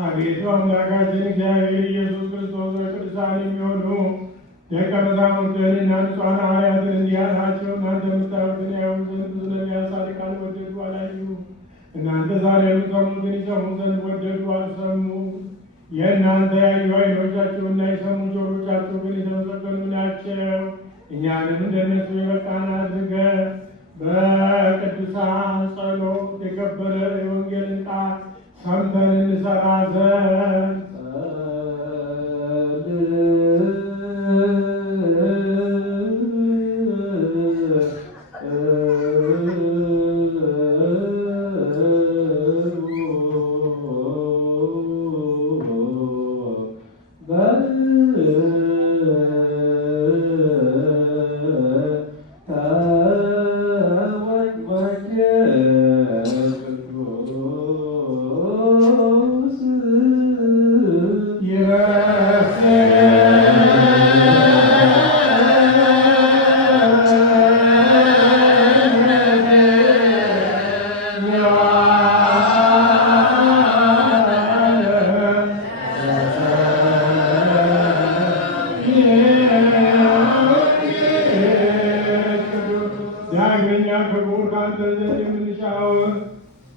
አቤቱ አምላካችን እግዚአብሔር ኢየሱስ ክርስቶስ ቅዱሳን የሚሆኑ ደቀ መዛሙርትህንና ንጹሐን ሐዋርያትን እንዲህ አልሃቸው፣ እናንተ የምታዩትን ያዩ ዘንድ ብዙ ነቢያት ጻድቃን ወደዱ አላዩ። እናንተ ዛሬ የምትሰሙትን ይሰሙ ዘንድ ወደዱ አልሰሙ። የእናንተ ያዩ ዓይኖቻችሁና የሰሙ ጆሮቻችሁ ግን የተመሰገኑ ናቸው። እኛንም እንደነሱ የበቃን አድርገህ በቅዱሳን ጸሎት የከበረ የወንጌልን ቃል ሰምተን እንሰራ ዘንድ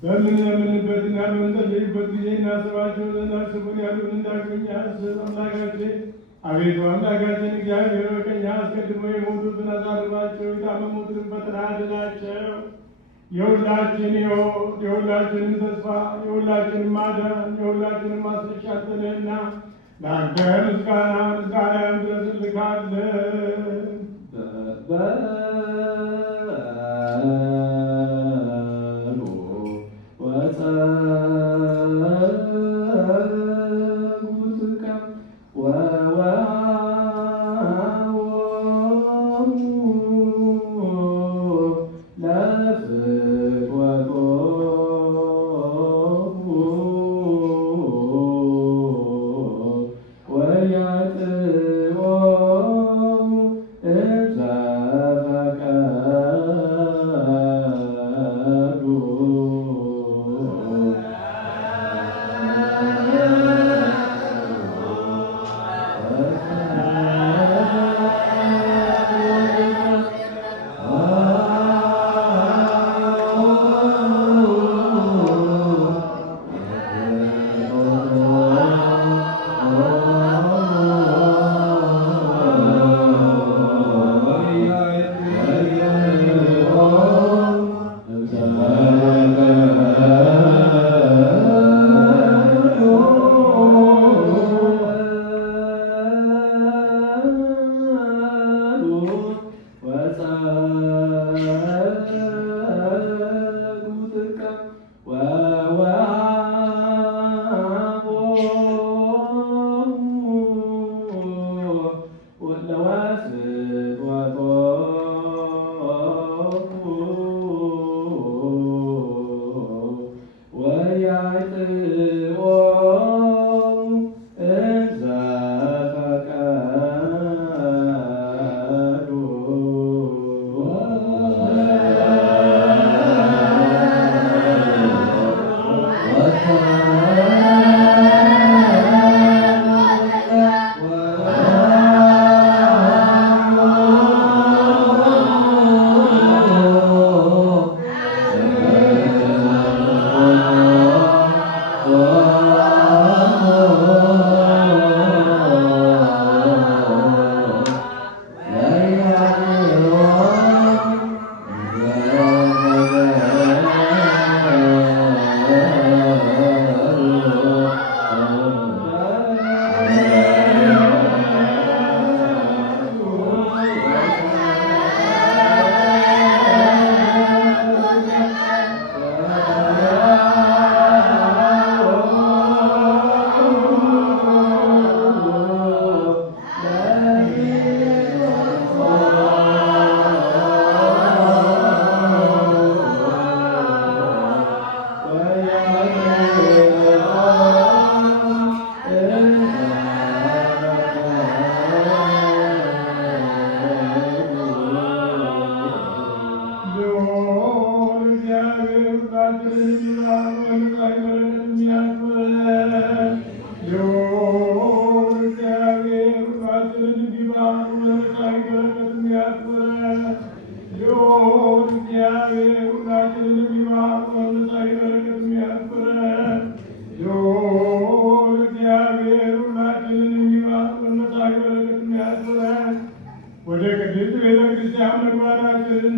በምንለምንበትና በምንጸልይበት ጊዜ እናስባቸው ዘንድ አስቡን ያሉን እንዳገኝ አስብ። አምላካችን አቤቱ አምላካችን እግዚአብሔር ከእኛ አስቀድሞ የሞቱትን አሳርፋቸው፣ የታመሙትንም ፈጥነህ አድናቸው። የሁላችን ሕይወት፣ የሁላችንም ተስፋ፣ የሁላችንም ማዳን፣ የሁላችንም ማስረሻ ነህና ለአንተ ምስጋና ይድረስልሃለን። የቅድስት ቤተ ክርስቲያን ምግባራችንን